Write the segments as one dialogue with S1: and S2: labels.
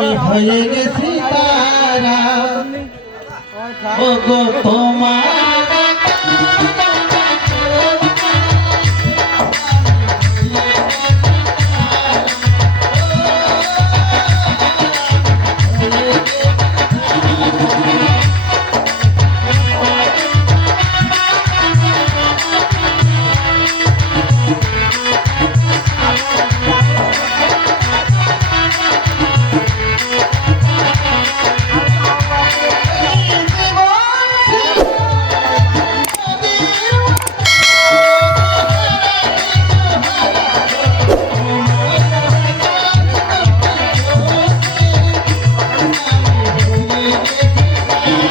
S1: পাগল হয়ে গেছি তারা। তোমার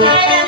S1: Yeah.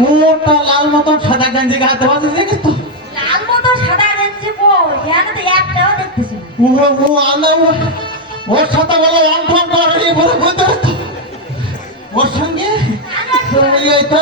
S1: মোটা লাল মতন সাদা গেঞ্জি গায়ে দেওয়া দেখিস তো?
S2: লাল মতন সাদা গেঞ্জি পো এখানে তো একটাও দেখতেছি
S1: ও ও আলো ওর সাথে বলে ওয়ান টু ওয়ান করে বলে বুঝতে ওর সঙ্গে তুমি এই তো